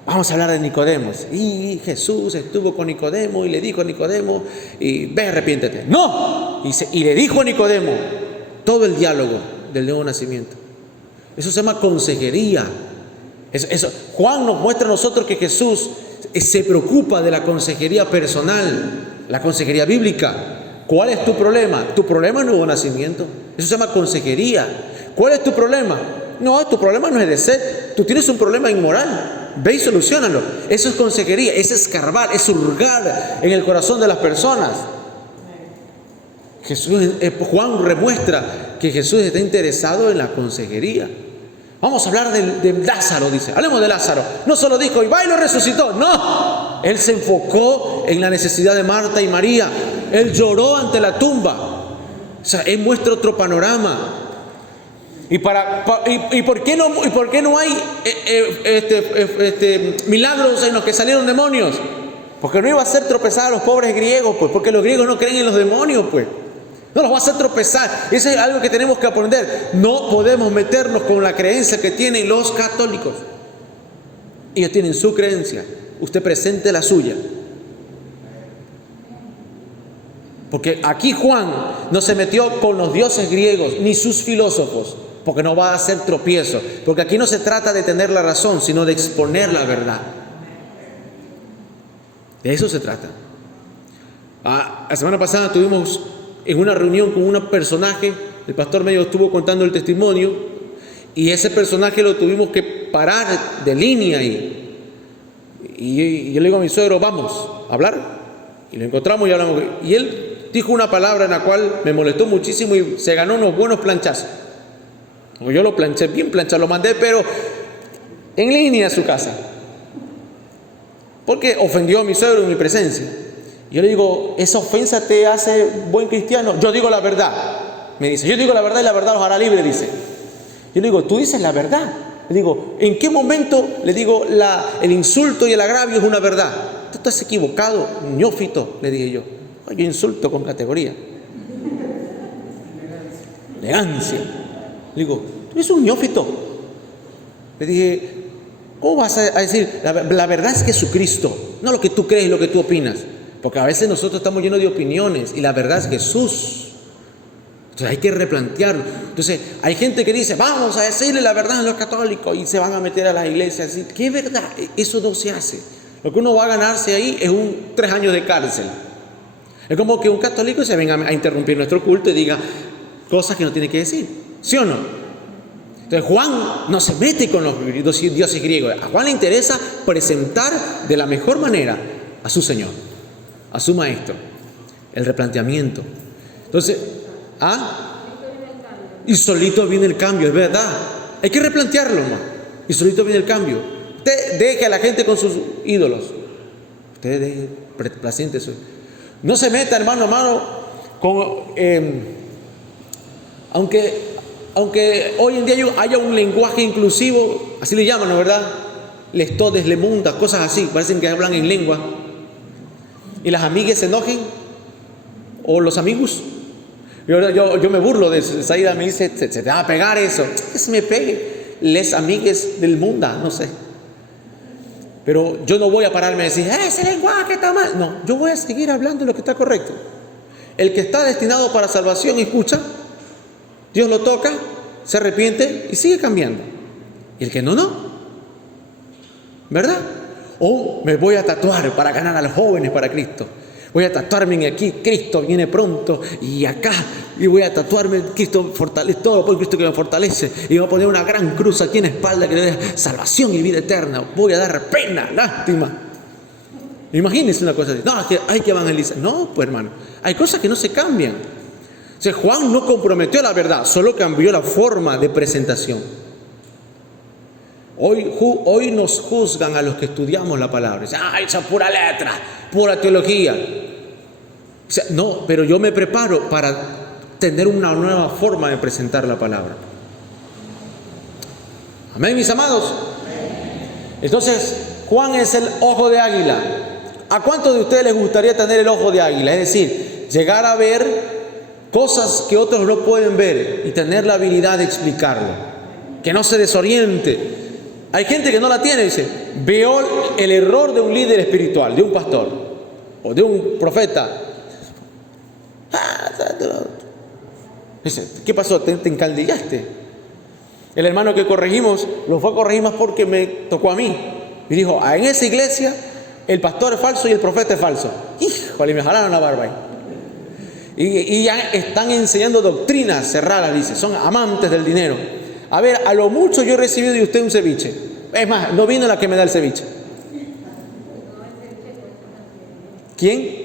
Vamos a hablar de Nicodemo. Y Jesús estuvo con Nicodemo y le dijo a Nicodemo, y ve, arrepiéntete. No, dice, y le dijo a Nicodemo todo el diálogo del nuevo nacimiento. Eso se llama consejería. Eso. Juan nos muestra a nosotros que Jesús se preocupa de la consejería personal, la consejería bíblica. ¿Cuál es tu problema? Tu problema es nuevo nacimiento. Eso se llama consejería. ¿Cuál es tu problema? No, tu problema no es de sed. Tú tienes un problema inmoral. Ve y solucionalo. Eso es consejería, es escarbar, es hurgar en el corazón de las personas. Juan remuestra que Jesús está interesado en la consejería. Vamos a hablar de Lázaro, dice. Hablemos de Lázaro. No solo dijo, y va y lo resucitó. No. Él se enfocó en la necesidad de Marta y María. Él lloró ante la tumba. O sea, él muestra otro panorama. ¿Y por qué no hay milagros en los que salieron demonios? Porque no iba a hacer tropezar a los pobres griegos, pues, porque los griegos no creen en los demonios, pues. No los va a hacer tropezar. Eso es algo que tenemos que aprender. No podemos meternos con la creencia que tienen los católicos. Ellos tienen su creencia. Usted presente la suya. Porque aquí Juan no se metió con los dioses griegos ni sus filósofos, porque no va a hacer tropiezo. Porque aquí no se trata de tener la razón, sino de exponer la verdad. De eso se trata. La semana pasada tuvimos en una reunión con un personaje, el pastor medio estuvo contando el testimonio, y ese personaje lo tuvimos que parar de línea ahí. Y yo le digo a mi suegro, vamos a hablar. Y lo encontramos y hablamos. Y él dijo una palabra en la cual me molestó muchísimo y se ganó unos buenos planchazos. Yo lo planché, bien planchado, lo mandé, pero en línea a su casa. Porque ofendió a mi suegro en mi presencia. Yo le digo, ¿esa ofensa te hace buen cristiano? Yo digo la verdad. Me dice, yo digo la verdad y la verdad los hará libre, dice. Yo le digo, tú dices la verdad. Le digo, ¿en qué momento, le digo, el insulto y el agravio es una verdad? Tú estás equivocado, ñófito, le dije yo. Yo insulto con categoría. Elegancia. Le digo, tú eres un ñófito. Le dije, ¿cómo vas a decir? La verdad es Jesucristo, no lo que tú crees, lo que tú opinas. Porque a veces nosotros estamos llenos de opiniones y la verdad es Jesús. Entonces hay que replantearlo. Entonces hay gente que dice, vamos a decirle la verdad a los católicos y se van a meter a las iglesias. ¿Qué verdad? Eso no se hace. Lo que uno va a ganarse ahí es 3 años de cárcel. Es como que un católico se venga a interrumpir nuestro culto y diga cosas que no tiene que decir. ¿Sí o no? Entonces Juan no se mete con los dioses griegos. A Juan le interesa presentar de la mejor manera a su Señor, a su Maestro, el replanteamiento. Entonces, y solito viene el cambio, es verdad. Hay que replantearlo, ¿no? Y solito viene el cambio. Usted deje a la gente con sus ídolos. Usted deje paciente eso. No se meta, hermano, con aunque hoy en día haya un lenguaje inclusivo, así le llaman, ¿no? ¿Verdad? Les todes, le mundas, cosas así, parecen que hablan en lengua. Y las amigas se enojen, o los amigos. Yo me burlo de eso. Saída me dice, se te va a pegar eso. Que se me pegue. Les amigues del mundo, no sé. Pero yo no voy a pararme a decir, ese lenguaje está mal. No, yo voy a seguir hablando lo que está correcto. El que está destinado para salvación escucha, Dios lo toca, se arrepiente y sigue cambiando. Y el que no, ¿verdad? O me voy a tatuar para ganar a los jóvenes para Cristo. Voy a tatuarme aquí, Cristo viene pronto, y acá, y voy a tatuarme, Cristo fortalece, todo por Cristo que me fortalece, y voy a poner una gran cruz aquí en la espalda que le dé salvación y vida eterna. Voy a dar pena, lástima. Imagínense una cosa así. No, hay que evangelizar. No, pues hermano, hay cosas que no se cambian. O sea, Juan no comprometió la verdad, solo cambió la forma de presentación. Hoy nos juzgan a los que estudiamos la palabra. Dicen, esa es pura letra, pura teología. O sea, no, pero yo me preparo para tener una nueva forma de presentar la palabra. Amén, mis amados. Entonces, Juan es el ojo de águila. ¿A cuántos de ustedes les gustaría tener el ojo de águila? Es decir, llegar a ver cosas que otros no pueden ver y tener la habilidad de explicarlo. Que no se desoriente. Hay gente que no la tiene, dice, veo el error de un líder espiritual, de un pastor o de un profeta. Dice, ¿qué pasó? ¿Te encandillaste? El hermano que corregimos, lo fue a corregir más porque me tocó a mí. Y dijo, en esa iglesia el pastor es falso y el profeta es falso. Híjole, me jalaron la barba ahí. Y ya están enseñando doctrinas cerradas, dice, son amantes del dinero. A ver, a lo mucho yo he recibido de usted un ceviche. Es más, no vino la que me da el ceviche. ¿Quién?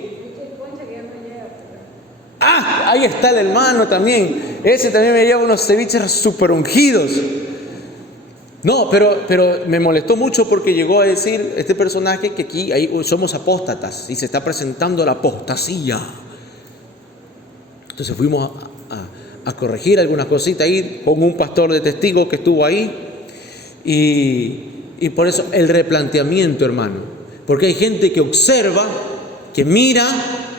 Ahí está el hermano también. Ese también me lleva unos ceviches super ungidos. No, pero me molestó mucho porque llegó a decir este personaje que aquí somos apóstatas y se está presentando la apostasía. Entonces fuimos a corregir algunas cositas ahí con un pastor de testigos que estuvo ahí. Y por eso el replanteamiento, hermano. Porque hay gente que observa, que mira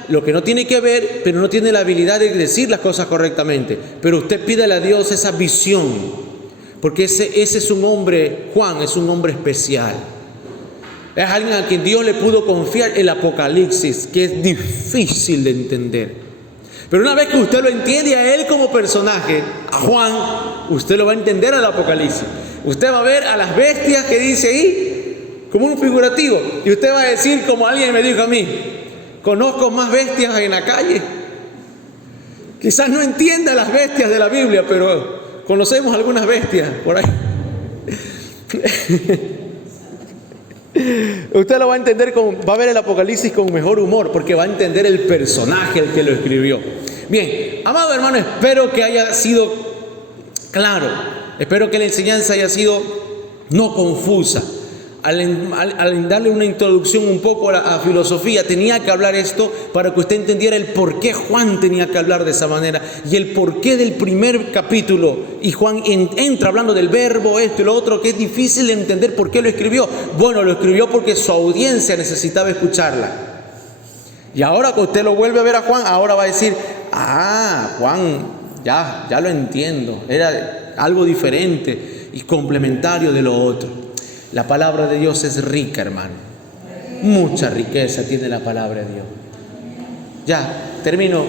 lo que no tiene que ver, pero no tiene la habilidad de decir las cosas correctamente. Pero usted pídale a Dios esa visión, porque ese es un hombre, Juan es un hombre especial. Es alguien a quien Dios le pudo confiar el Apocalipsis, que es difícil de entender. Pero una vez que usted lo entiende a él como personaje, a Juan, usted lo va a entender al Apocalipsis. Usted va a ver a las bestias que dice ahí, como un figurativo. Y usted va a decir, como alguien me dijo a mí, conozco más bestias en la calle. Quizás no entienda las bestias de la Biblia, pero conocemos algunas bestias por ahí. Usted lo va a entender, va a ver el Apocalipsis con mejor humor, porque va a entender el personaje el que lo escribió. Bien, amado hermano, espero que haya sido claro, espero que la enseñanza haya sido no confusa. Al darle una introducción un poco a filosofía, tenía que hablar esto para que usted entendiera el por qué Juan tenía que hablar de esa manera y el porqué del primer capítulo. Y Juan entra hablando del verbo, esto y lo otro, que es difícil de entender por qué lo escribió. Bueno, lo escribió porque su audiencia necesitaba escucharla. Y ahora que usted lo vuelve a ver a Juan, ahora va a decir, Juan, ya lo entiendo, era algo diferente y complementario de lo otro. La palabra de Dios es rica, hermano. Mucha riqueza tiene la palabra de Dios. Ya, termino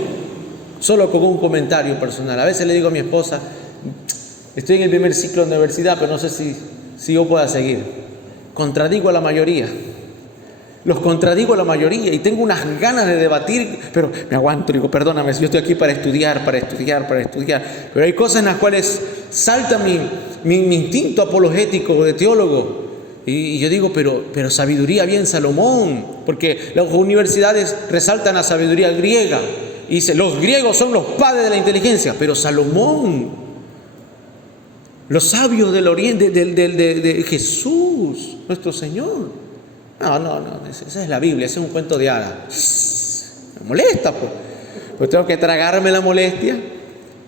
solo con un comentario personal. A veces le digo a mi esposa, estoy en el primer ciclo de universidad, pero no sé si yo pueda seguir. Contradigo a la mayoría. Los contradigo a la mayoría y tengo unas ganas de debatir, pero me aguanto, digo, perdóname, yo estoy aquí para estudiar. Pero hay cosas en las cuales salta mi instinto apologético de teólogo. Y yo digo, pero sabiduría bien Salomón, porque las universidades resaltan la sabiduría griega. Y dice, los griegos son los padres de la inteligencia, pero Salomón, los sabios del oriente, de Jesús, nuestro Señor. No, esa es la Biblia, ese es un cuento de hadas. Me molesta, pues tengo que tragarme la molestia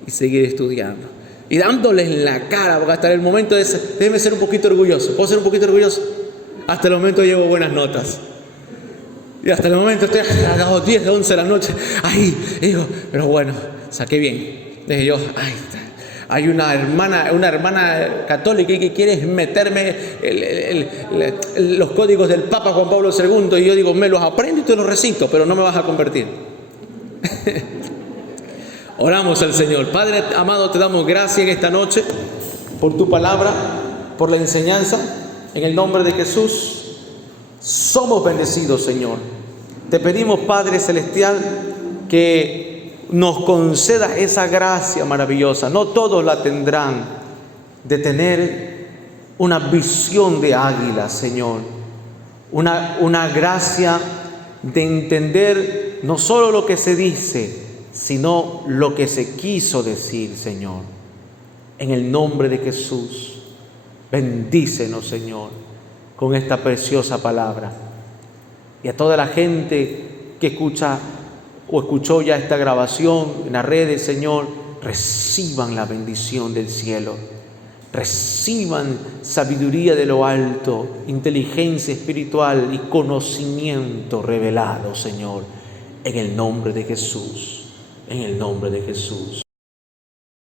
y seguir estudiando. Y dándoles en la cara, porque hasta el momento déjeme ser un poquito orgulloso. ¿Puedo ser un poquito orgulloso? Hasta el momento llevo buenas notas. Y hasta el momento estoy a las 10, 11 de la noche. Digo, pero bueno, saqué bien. Dije yo, hay una hermana católica que quiere meterme los códigos del Papa Juan Pablo II. Y yo digo, me los aprendo y te los recito, pero no me vas a convertir. Oramos al Señor. Padre amado, te damos gracias en esta noche por tu palabra, por la enseñanza. En el nombre de Jesús, somos bendecidos, Señor. Te pedimos, Padre Celestial, que nos conceda esa gracia maravillosa. No todos la tendrán, de tener una visión de águila, Señor. Una gracia de entender no solo lo que se dice, sino lo que se quiso decir, Señor. En el nombre de Jesús, bendícenos, Señor, con esta preciosa palabra. Y a toda la gente que escucha o escuchó ya esta grabación en las redes, Señor, reciban la bendición del cielo. Reciban sabiduría de lo alto, inteligencia espiritual y conocimiento revelado, Señor, en el nombre de Jesús. En el nombre de Jesús.